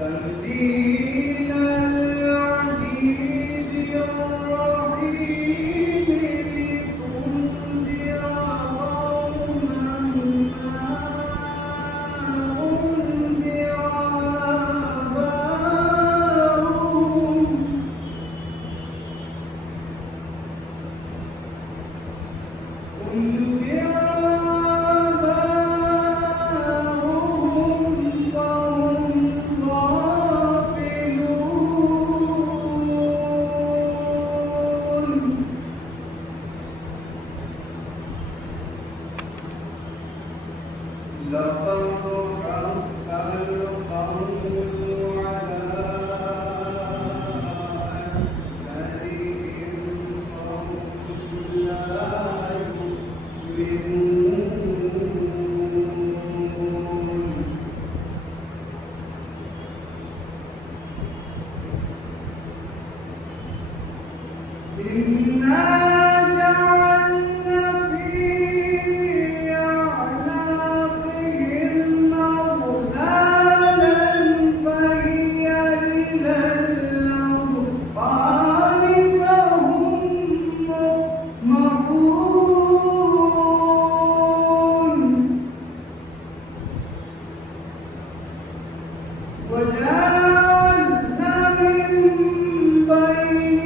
تنزيل العزيز الرحيم لتنذر قوما ما أنذر آباؤهم إنا جعلنا في أعناقهم أغلالا فهي إلى الأذقان فهم مقمحون وجعلنا من بين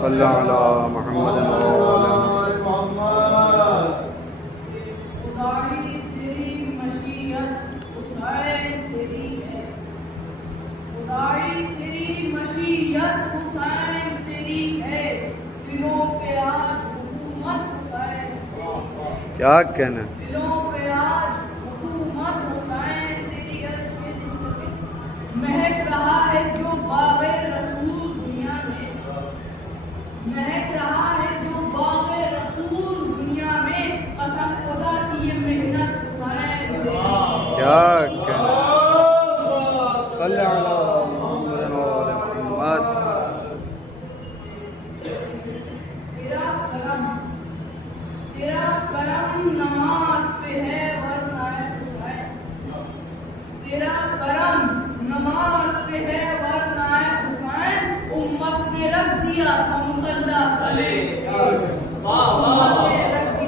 صل على محمد وعلى محمد. خدائی تیری مشیت حسین تیری ہے، خدائی تیری مشیت حسین تیری ہے، دلوں پہ آج حکومت حسین تیری ہے. کیا کہنا دلوں پہ آج حکومت حسین تیری ہے. مہک رہا ہے جو باغ رسول دنیا میں، مہک رہا ہے جو باغ رسول دنیا میں، قسم خدا کی یہ محنت حسین تیری ہے. کیا کہنا صلی علی محمد وعلى محمد. تیرا کرم نماز پہ ہے ورنہ حسین، تیرا کرم نماز پہ ہے ورنہ حسین. امت نے رکھ دیا تھا مصلی علیہ، امت نے رکھ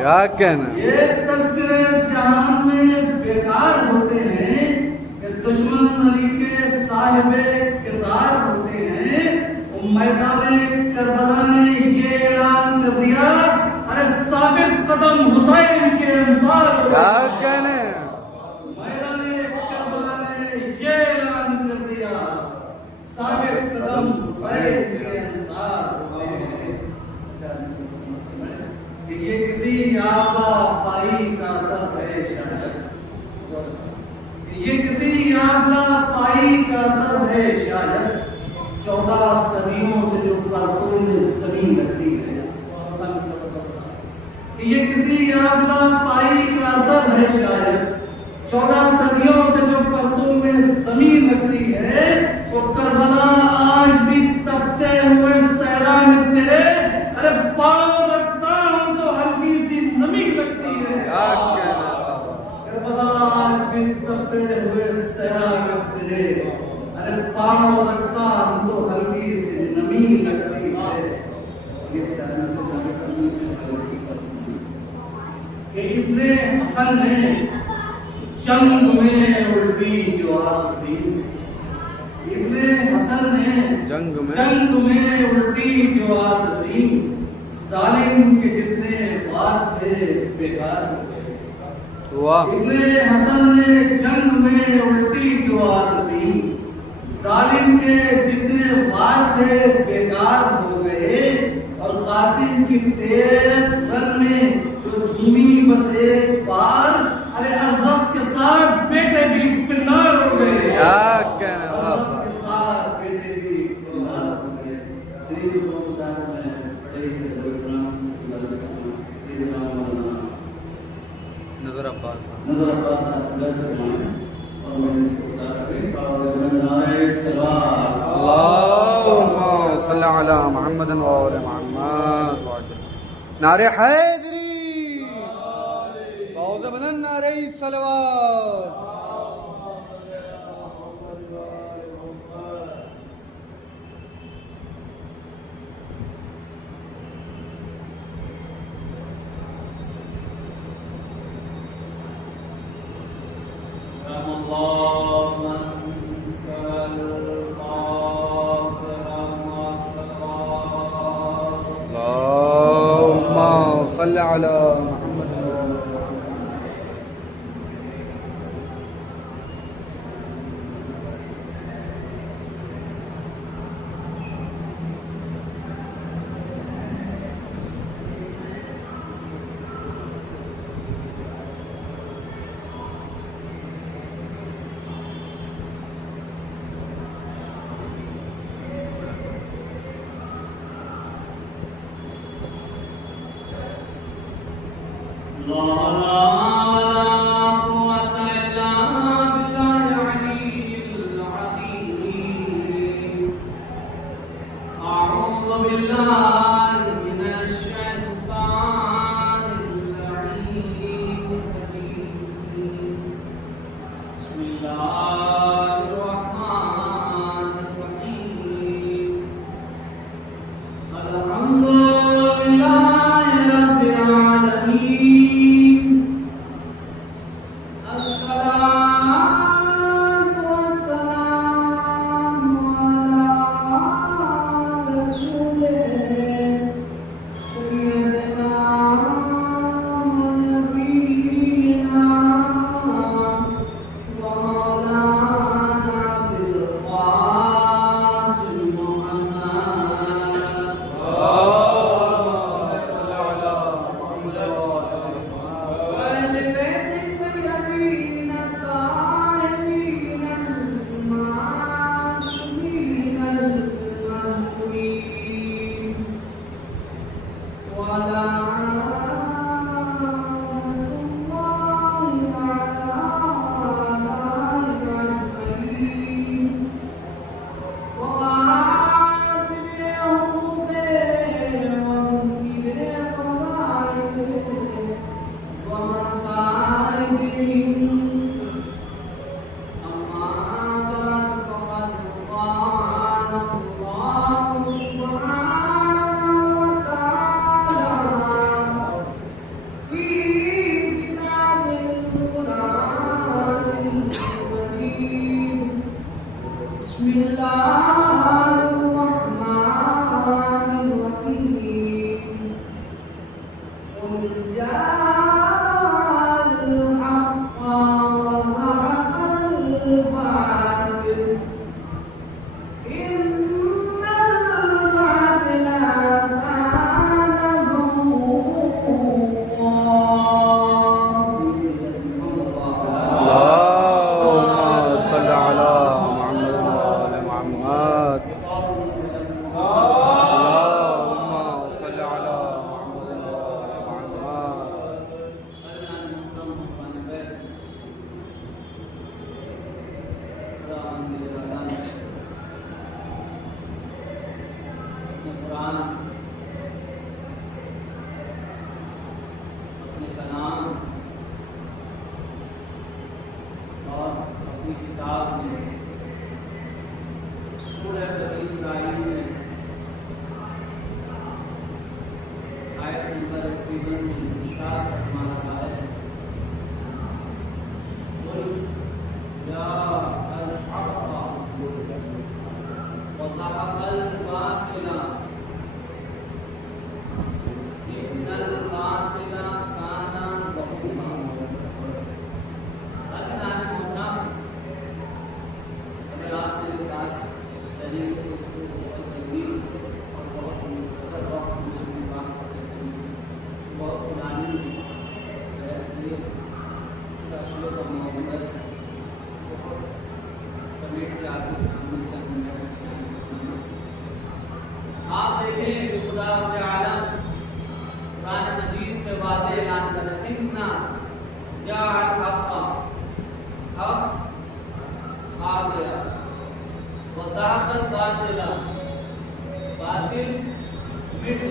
کیا کہنا یہ تذکرے جہان میں بیکار ہوتے ہیں کہ دشمن علی کے صاحب کردار ہوتے ہیں. میدان کربلا نے یہ اعلان کر دیا ارے ثابت قدم حسین کے انصار. کیا کہنا میدان کربلا نے یہ اعلان کر دیا ثابت قدم حسین کے انصار ہوتے ہیں. یہ کسی یافتہ پائی کا اثر ہے شاید, یہ کسی یافتہ پائی کا اثر ہے شاید. 14 صدیوں سے جو پرتوں میں زمین لگتی ہے, یہ کسی یافتہ پائی کا اثر ہے شاید. 14 صدیوں سے جو پرتوں میں زمین لگتی ہے, وہ کربلا آج بھی تپتے ہوئے صحرا میں تیرے ارے پاؤں رکھتا ہوں تو ہلکی سی نمی لگتی ہے. کربلا آج بھی تپتے ہوئے صحرا میں تیرے ارے پاؤں رکھتا ہوں تو ہلکی سی نمی لگتی ہے. کہ ابن حسن نے جنگ میں الٹی جو آس دی, ابن حسن نے جنگ میں الٹی جو آس دی, ظالم کے جتنے وار تھے بیکار ہو گئے. ابن حسن نے جنگ میں الٹی جو آس دی, ظالم کے جتنے وار تھے بیکار ہو گئے. اور قاسم کی تیز رن میں جو جھومی بس ایک بار ارے عذاب کے ساتھ بیٹے بھی پنار ہو گئے. عذاب کے ساتھ بیٹے بھی پنار ہو گئے. نظر عباس نظر عباس صاحب اللہ سے فرمائیں اور میں اس کو ادا کریں اور نعرہ سلام اللهم صل على محمد وآل محمد نعرہ حیدری باوز بلند نعرہ صلوات صل على محمد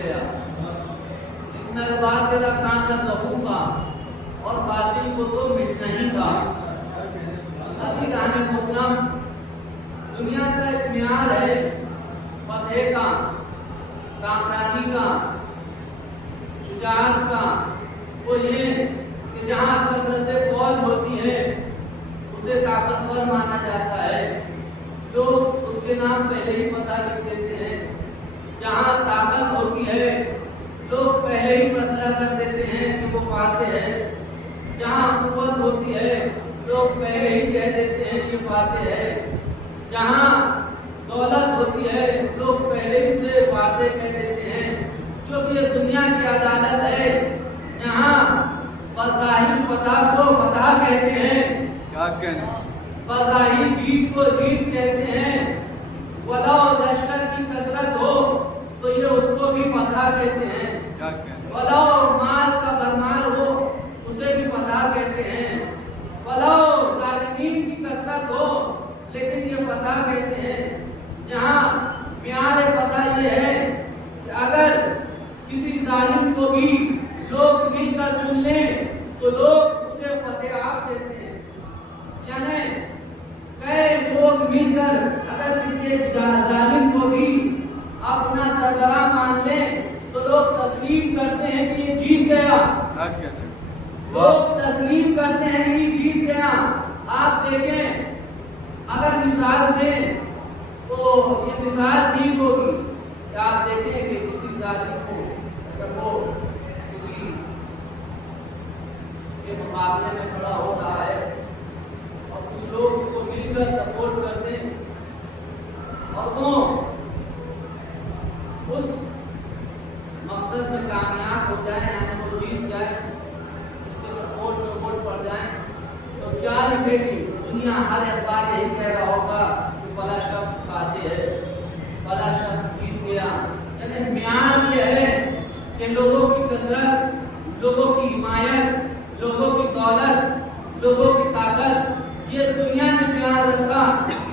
گیا. ان الباطل کان زہوقا، اور باطل کو تو مٹنا ہی تھا. عزیزان محترم، دنیا کا ایک معیار ہے فتح کا، کامیابی کا، شجاعت کا. وہ یہ کہ جہاں کثرت فوج ہوتی ہے اسے طاقتور مانا جاتا ہے. لوگ اس کے نام پہلے ہی فتح لکھ دیتے ہیں. جہاں طاقت ہوتی ہے لوگ پہلے ہی فیصلہ کر دیتے ہیں کہ وہ فاتح ہے. جہاں قوت ہوتی ہے لوگ پہلے ہی کہہ دیتے ہیں کہ فاتح ہے. جہاں دولت ہوتی ہے لوگ پہلے ہی سے فاتح کہہ دیتے ہیں. جو کہ یہ دنیا کی عدالت ہے، یہاں بظاہر فتح کو فتح کہتے ہیں، کیا کہنے، بظاہر جیت کو جیت کہتے ہیں. ولو لشکر کی کثرت ہو تو یہ اس کو بھی فتح کہتے ہیں. کیا کہنے، ولو مال کا بھرمار ہو اسے بھی فتح کہتے ہیں. ولو ظالمین کی کثرت ہو لیکن یہ فتح کہتے ہیں. یہاں معیار فتح یہ ہے کہ اگر کسی ظالم کو بھی لوگ مل کر چن لیں تو لوگ اسے فتح آپ دیتے ہیں. یعنی کئی لوگ مل کر اگر کسی ظالم کو بھی اپنا سربراہ مان لیں تو لوگ تسلیم کرتے ہیں کہ یہ جیت گیا. کیا کہنے، لوگ تسلیم کرتے ہیں کہ یہ جیت گیا. آپ دیکھیں اگر مثال دیں تو یہ مثال ٹھیک ہوگی کہ آپ دیکھیں کہ کسی ظالم کو اگر وہ کسی کے مقابلے میں کھڑا ہو رہا ہے اور کچھ لوگ اس کو مل کر سپورٹ کرتے ہیں اور وہ اس مقصد میں کامیاب ہو جائے، یعنی وہ جیت جائے، اس کے سپورٹ میں ووٹ پڑ جائیں، تو کیا لکھے گی دنیا؟ ہر اخبار یہی کہہ رہا ہوگا کہ فلاں شخص فاتح ہے، فلاں شخص جیت گیا. یعنی معیار یہ ہے کہ لوگوں کی کثرت، لوگوں کی حمایت، لوگوں کی دولت، لوگوں کی طاقت، یہ دنیا نے معیار رکھا.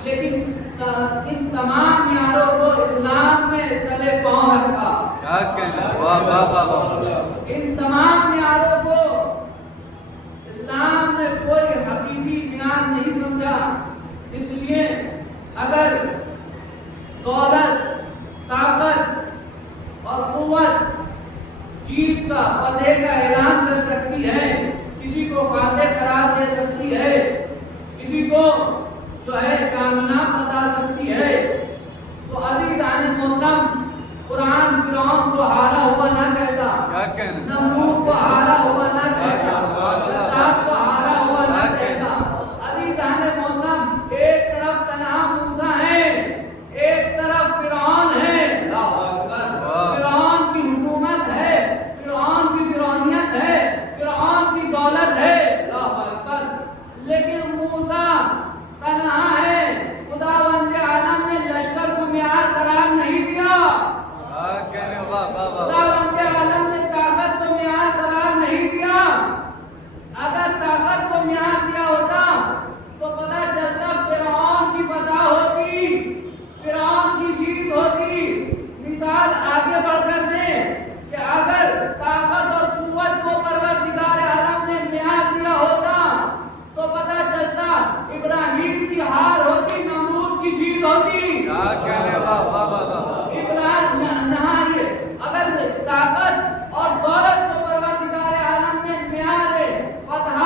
لیکن ان تمام معیاروں کو اسلام نے تلے پاؤں رکھا. کیا کہنے، واہ واہ واہ واہ. ان تمام معیاروں کو اسلام نے کوئی حقیقی معیار نہیں سمجھا. اس لیے اگر دولت، طاقت اور قوت جیت کا، فتح کا اعلان کر سکتی ہے، کسی کو فاتح قرار دے سکتی ہے، کسی کو جو ہے کامیاب بتا سکتی ہے، تو عزیزان محترم قرآن فرعون کو ہارا ہوا نہ کہتا، کیا کہنے، نمرود کو ہارا ہوا نہ کہتا، لداخ کو ہارا ہوا نہ کہتا. عزیزان محترم ایک طرف تنہا موسیٰ ہے، ایک طرف فرعون ہے. فرعون کی حکومت ہے، فرعون کی فرعونیت ہے، فرعون کی دولت ہے. لیکن موسیٰ تنہا ہے. خداوند عالم نے لشکر کو معیار قرار نہیں دیا. کیا کہنے، واہ واہ واہ. خداوند عالم نے طاقت کو معیار قرار نہیں دیا. اگر طاقت کو معیار دیا ہوتا تو پتہ چلتا فرعون کی فتح ہوتی، فرعون کی جیت ہوتی. مثال آگے بڑھ کر دیں کہ اگر طاقت اور قوت کو پروردگار عالم نے معیار دیا ہوتا تو پتہ چلتا ابراہیم کی ہار ہوتی، نمرود کی جیت ہوتی. کیا کہنے، واہ واہ واہ. اگر طاقت اور دولت کو پروردگار عالم نے معیار فتح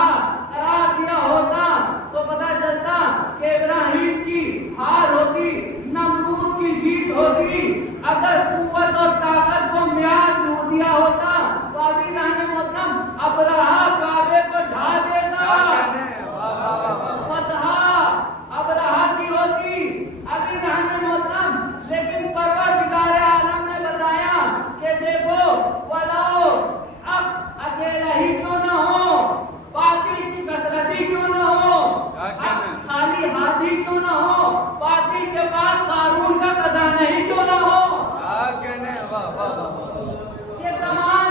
قرار دیا ہوتا تو پتہ چلتا کہ ابراہیم کی ہار ہوتی، نمرود کی جیت ہوتی. اگر قوت اور طاقت کو معیار دیا ہوتا تو عزیزان محترم ابرہا کعبے کو ڈھا دیتا. فتح ابرہا کی ہوتی عزیزان محترم. لیکن پروردگار عالم نے بتایا کہ دیکھو ولو اب اکیلا ہی کیوں نہ ہو، باطل کی کثرتی کیوں نہ ہو، خالی ہاتھی کیوں نہ ہو، باطل کے بعد قارون کا خزانہ ہی کیوں نہ ہو. کیا کہنے، واہ واہ واہ. یہ تمام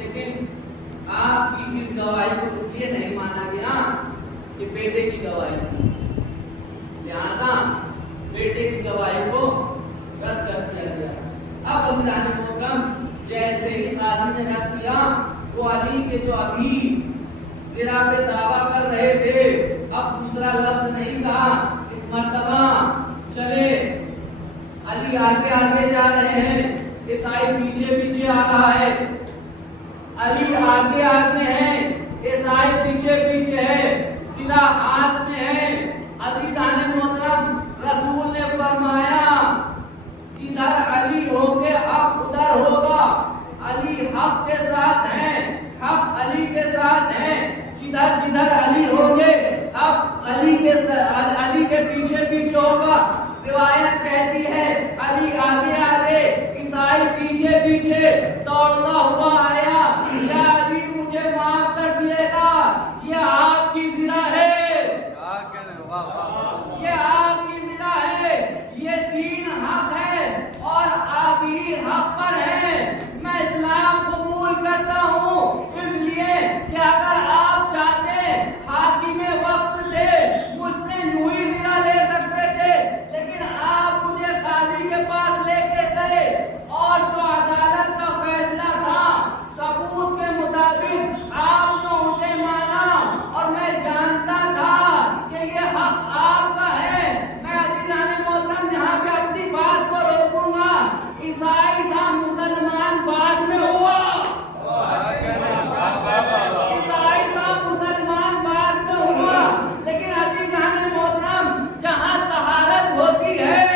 لیکن آپ کی اس گواہی کو اس لیے نہیں مانا گیا کہ بیٹے کی گواہی تھی، لہذا بیٹے کی گواہی کو رد کر دیا گیا۔ اب اللہ نے حکم جیسے ہی قاضی نے رد کیا، وہ علی کے جو ابھی ذرا پہ دعویٰ کر رہے تھے، اب دوسرا لفظ نہیں تھا، ایک مرتبہ چلے علی آگے آگے جا رہے ہیں، عیسائی پیچھے پیچھے آ رہا ہے، علی آگے آگے ہیں، عیسائی پیچھے پیچھے ہے، سیدھا ہاتھ میں ہے۔ عزیزان محترم، رسول نے فرمایا جدھر علی ہوگے حق ادھر ہوگا، علی حق کے ساتھ ہیں، حق علی کے ساتھ ہیں، جدھر جدھر علی ہوگے حق علی کے پیچھے پیچھے ہوگا۔ روایت کہتی ہے علی آگے آگے، عیسائی پیچھے پیچھے دوڑتا ہوا آیا، یا علی مجھے معاف کر دیے گا، یہ آپ کی زنا ہے، یہ آپ کی زنا ہے، یہ دین حق ہے اور آپ ہی حق پر ہیں، میں اسلام قبول کرتا ہوں، اس لیے کہ اگر آپ چاہتے حاکم وقت تھے مجھ سے یوں ہی زنا لے سکتے تھے، لیکن آپ مجھے قاضی کے پاس لے کے گئے اور جو عدالت کا فیصلہ تھا ثبوت کے مطابق آپ نے اسے مانا، اور میں جانتا تھا کہ یہ حق آپ کا ہے۔ میں عزیزان محترم یہاں پہ اپنی بات کو روکوں گا، عیسائی تھا مسلمان بعد میں ہوا، عیسائی تھا مسلمان بعد میں ہوا، لیکن عزیزان محترم جہاں طہارت ہوتی ہے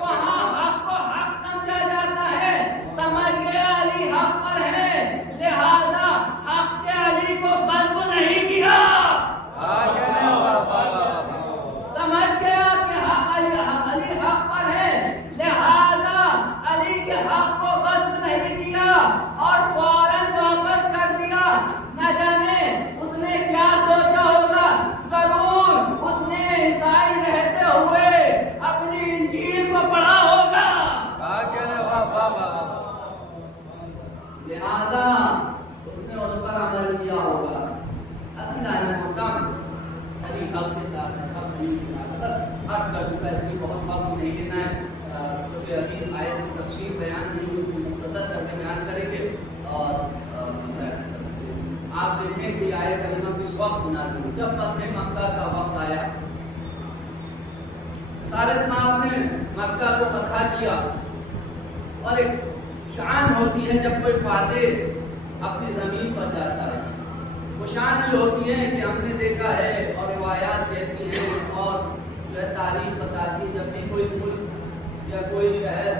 وہاں حق کو حق سمجھا جاتا ہے۔ سمجھ گیا علی حق پر ہے، لہذا حق کے علی کو غصب نہیں کیا، سمجھ گیا کہ علی حق پر ہے، لہذا علی کے حق کو غصب نہیں کیا اور فوراً واپس کر دیا۔ نہ جانے اس نے کیا سوچا ہوگا، ضرور اس نے عیسائی رہتے ہوئے اپنی انجیل کو پڑھا ہوگا، لہذا اس نے اس پر عمل کیا ہوگا۔ عزیزان محترم، علی حق کے ساتھ ہے، حق علی کے ساتھ عرض کر چکا، اس کی بہت وقت نہیں لینا ہے کیونکہ ابھی آیت کی تفسیر بیان نہیں ہوئی، مختصر کر کے بیان کریں گے۔ اور آپ دیکھیں کہ آیت کریمہ کس وقت نازل ہوئی، جب فتح مکہ کا وقت آیا، سارت ماہ نے مکہ کو فتح کیا، اور ایک شان ہوتی ہے جب کوئی فاتح اپنی زمین پر جاتا ہے، وہ شان یہ ہوتی ہے کہ ہم نے دیکھا ہے اور روایات کہتی ہیں اور جو ہے تاریخ بتاتی ہے، جب بھی کوئی ملک یا کوئی شہر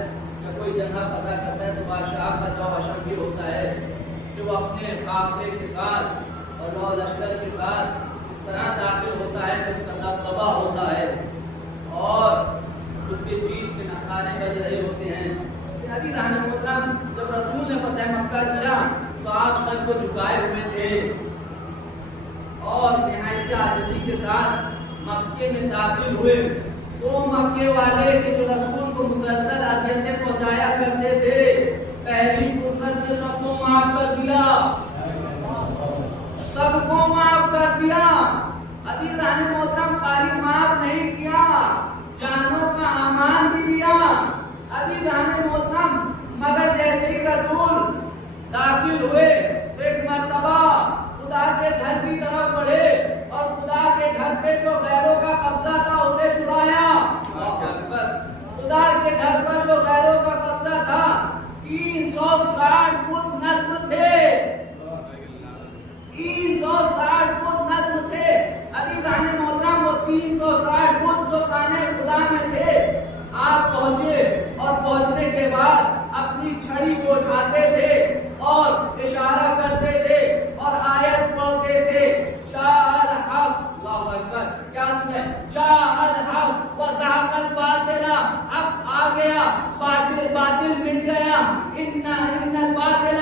یا کوئی جگہ فتح کرتا ہے تو بادشاہ کا جو حشم یہ ہوتا ہے کہ وہ اپنے قافلے کے ساتھ اور لو لشکر کے ساتھ اس طرح داخل ہوتا ہے کہ اس کا دبدبا ہوتا ہے اور اس کے جیت کے نخانے بج رہے ہوتے ہیں۔ عزیزان محترم، جب رسول نے فتح مکہ کیا تو آپ سر کو جھکائے ہوئے تھے اور نہایت عاجزی کے ساتھ مکے میں داخل ہوئے۔ تو مکے والے کہ جو رسول کو مسلسل اذیتیں پہنچایا کرتے تھے، پہلی فرصت میں سب کو معاف کر دیا، سب کو معاف کر دیا۔ عزیزان محترم، خالی معاف نہیں کیا، جانوں کا امان بھی دیا۔ عزیزان محترم، مگر جیسے ہی رسول داخل ہوئے تو ایک مرتبہ خدا کے گھر کی طرف بڑھے اور خدا کے گھر پہ جو غیروں کا قبضہ تھا اسے چھڑایا۔ خدا کے گھر پر جو غیروں کا قبضہ تھا 360 فٹ نظم تھے، 360 فٹ نظم تھے۔ عزیزان محترم، وہ 360 فٹ جو خانے خدا میں تھے، آپ پہنچے اور پہنچنے کے بعد اپنی چھڑی کو اٹھاتے تھے اور اشارہ کرتے تھے اور آیت پڑھتے تھے، جاء الحق، اللہ اکبر، کیا سنیں، جاء الحق وزهق الباطل، حق آ گیا، باطل مٹ گیا، ان الباطل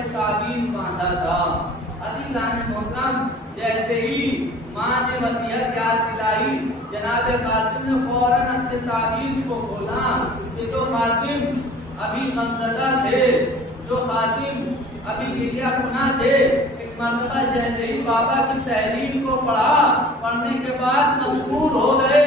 ایک تعویذ باندھا تھا۔ عزیزان محترم، جیسے ہی ماں نے وصیت یاد دلائی، جناب قاسم نے فوراً اپنے تعویذ کو کھولا کہ جو قاسم ابھی غمزدہ تھے، جو قاسم ابھی گریہ کناں تھے، ایک مرتبہ جیسے ہی بابا کی تحریر کو پڑھا، پڑھنے کے بعد مسرور ہو گئے۔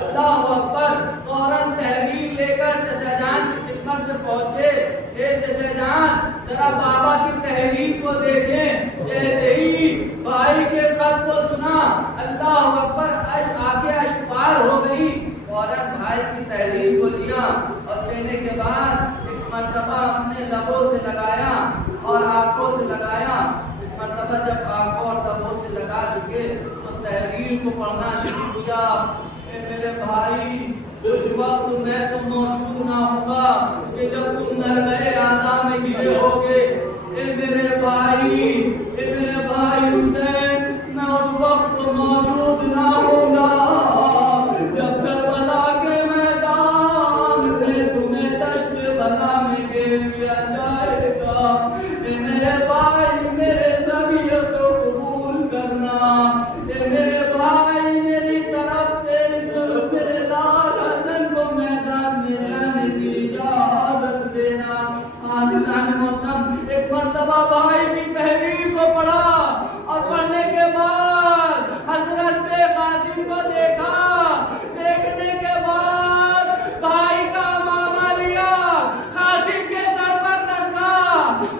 اللہ اکبر، فوراً تحریر لے کر چچا جان کی خدمت میں پہنچے۔ اے چچا جان، ذرا بابا کی تحریر کو دیکھیں۔ جیسے ہی بھائی کے خط کو سنا، اللہ اکبر، آنکھیں اشکبار ہو گئی۔ فوراً بھائی کی تحریر کو لیا اور لینے کے بعد ایک مرتبہ اپنے لبوں سے لگایا اور آنکھوں سے لگایا۔ ایک مرتبہ جب آنکھوں اور لبوں سے لگا چکے تو تحریر کو پڑھنا شروع کیا۔ اے میرے بھائی، اس وقت میں تو موجود نہ ہوگا کہ جب تم نرگئے آدھا میں گرے ہوگے۔ اے میرے بھائی حسین، میں اس وقت تو موجود نہ ہوں گا جب کربلا کے میدان میں تمہیں دشت بلا میں گھیر لیا جائے گا۔ اے میرے بھائی، میرے ذریعہ کو قبول کرنا۔ اے میرے بھائی، میری طرف سے میرے لال حسن کو میدان میں جانے کی اجازت دینا۔ عزیزان محترم، ایک مرتبہ بھائی کی تحریر کو پڑھا اور پڑھنے کے بعد حضرت قاسم کو دیکھا۔ دیکھنے کے بعد بھائی کا ماما لیا، قاسم کے سر پر رکھا،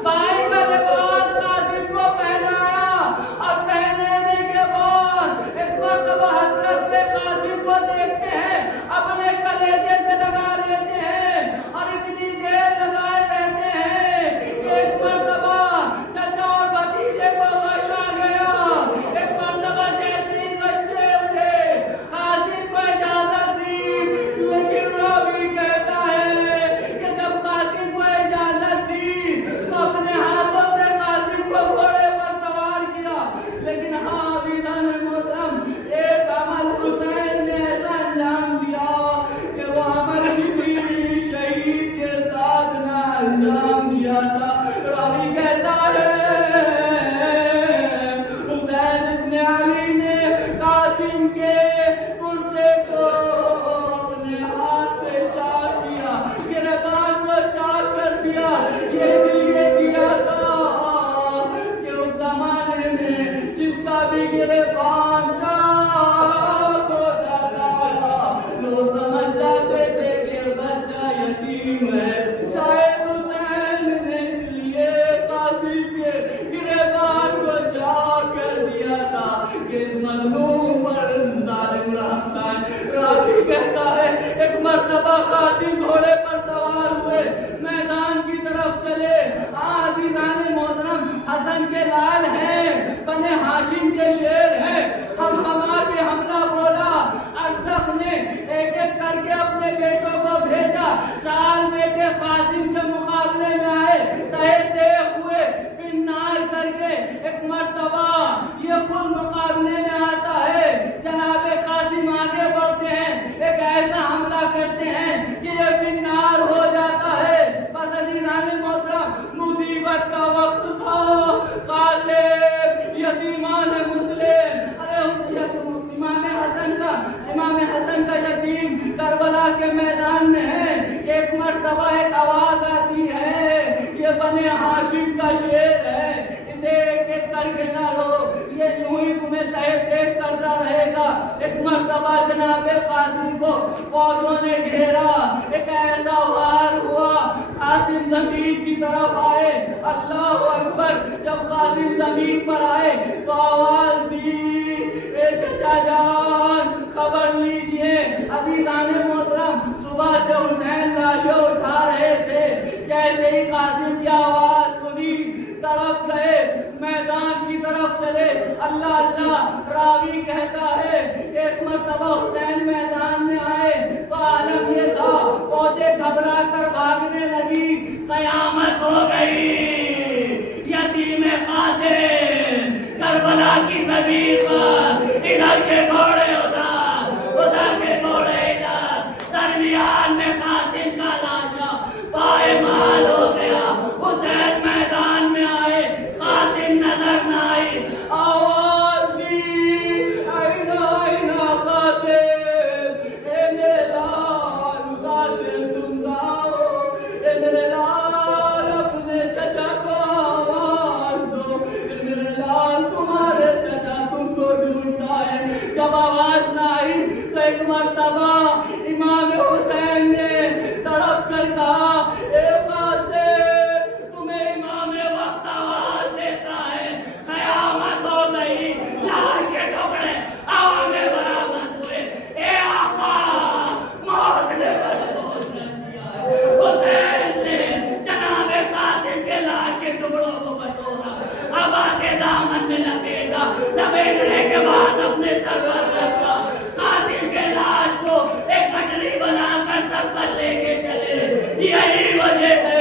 بھائی کا لباس قاسم کو پہنایا اور پہننے کے بعد ایک مرتبہ حضرت قاسم کو دیکھتے ہیں، اپنے کلیجے سے لگا لیتے ہیں اور اتنی دیر لگائے رہتے ہیں کہ ایک مرتبہ چچا اور بھتیجے کو غش آ گیا۔ ایک مرتبہ جیسے ہی غش سے اٹھے، قاسم کو اجازت دی، لیکن راوی کہتا ہے کہ جب قاسم کو اجازت دی تو اپنے ہاتھوں سے قاسم کو گھوڑے پر سوار کیا۔ لیکن ہاں عزیزان محترم، ایک عمل حسین نے ایسا انجام دیا کہ وہ عمل کسی شہید کے ساتھ نہ انجام دیا تھا۔ راوی کہتا ہے حسین ابن علی نے قاسم کے کرتے کو اپنے ہاتھ سے چاک کیا، گریبان کو چاک کر دیا۔ یہ اس لیے کیا تھا کہ اس زمانے میں جس کا بھی گریبان چاک ہوتا تھا لوگ سمجھ جاتے تھے کہ بچہ یتیم ہے۔ شاید حسین نے اس لیے قاسم کے گریبان کو چاک کر دیا تھا کہ اس مظلوم پر ظالم رحم ہے۔ راوی کہتا ہے ایک مرتبہ قاسم گھوڑے پر سوار ہوئے، میدان کی طرف چلے۔ عزیزان محترم، حسن کے لال ہیں، بنے ہاشم کے شیر ہیں۔ ہما کے حملہ بولا، ارطغرل نے ایک ایک کر کے اپنے بیٹوں کو بھیجا۔ 4 بیٹے قاسم کے مقابلے میں آئے، تہے دیکھ ہوئے، پھر نار کر کے ایک مرتبہ یہ خود مقابلے میں آتا ہے۔ جناب قاسم آگے بڑھتے ہیں، ایک ایسا حملہ کرتے ہیں کہ یہ پھر نار ہو جاتا ہے۔ بس عزیزان محترم، مصیبت کا وقت تھا۔ قاسم یتیمان مسلم، امام حسن کا یتیم کربلا کے میدان میں ہے۔ ایک مرتبہ ایک آواز آتی ہے، یہ بنے ہاشم کا شیر ہے، اسے ایک ایک کر کے نہ رو، یہ یوں ہی تمہیں تحت دیکھ کرتا رہے گا۔ ایک مرتبہ جناب قاسم کو فوجوں نے گھیرا، ایک ایسا وار ہوا، قاسم زمین کی طرف آئے۔ اللہ اکبر، جب قاسم زمین پر آئے تو آواز دی، اے چچا جان خبر لیجئے۔ عزیزان محترم، صبح سے حسین لاشیں اٹھا رہے تھے، جیسے ہی قاسم کی آواز سنی تڑپ گئے، میدان کی طرف چلے۔ اللہ اللہ، راوی کہتا ہے ایک مرتبہ حسین میدان میں آئے تو عالم یہ تھا، فوجیں گھبرا کر بھاگنے لگی، قیامت ہو گئی۔ یتیم قاسم کربلا کی زمین پر، ادھر کے گھوڑے ادھر کے گھوڑے ادھر، درمیان میں قاسم کا لاشا پائے مال ہو گیا۔ حسین میدان میں لپیٹنے کے بعد اپنے سر پر رکھا، قاتل کے لاش کو ایک کٹری بنا کر سر پر لے کے چلے۔ یہی وجہ ہے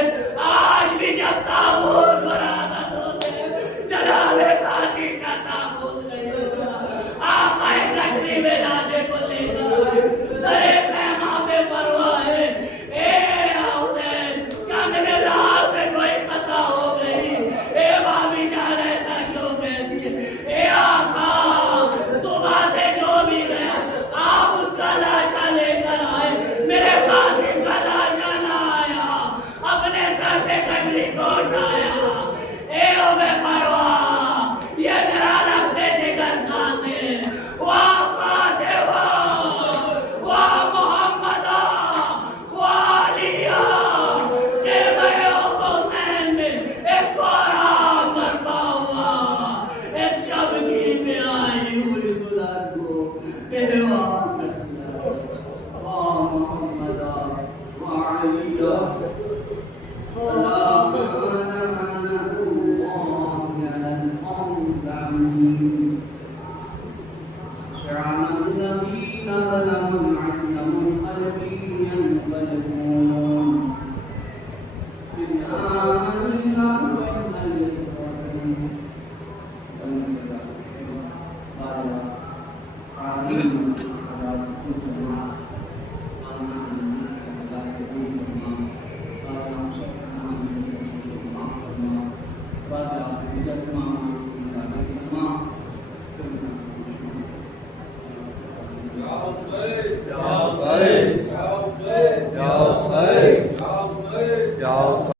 آج بھی جب تابوت برآمد ہوتے ہیں جناب قاتل کا تابوت نہیں ہوتا۔ آقا ایک کٹری میں لاشے کو لے کر سرے خیمہ پہ پرواہ ہے، اے حسین کیا میرے لال سے کوئی خطا ہو گئی؟ اے بھابھی جان ایسا کیوں کہتی ہے؟ اے آقا صبح سے جو بھی ہے آپ اس کا لاشا لے کر آئے، میرے قاتل کا لاشا نہ آیا، اپنے سر سے کٹری کو اٹھایا۔ اے بے پرواہ یہ ذرا لفظ جگر کھاتے، واہ قاتل واہ محمدہ واہ علیہ، خیمہ حسین میں ایک قرآن برپا ہوا، ایک شبگی میں آئی ہوئی بلند کو کہوا واہ محمدہ واہ علیہ، اللہ شرعنا الذين ظلموا عنهم قلبي ينقلبون إنا أنزلناه بين اليدين قال عليم على كفرنا قال لا يدين قال قال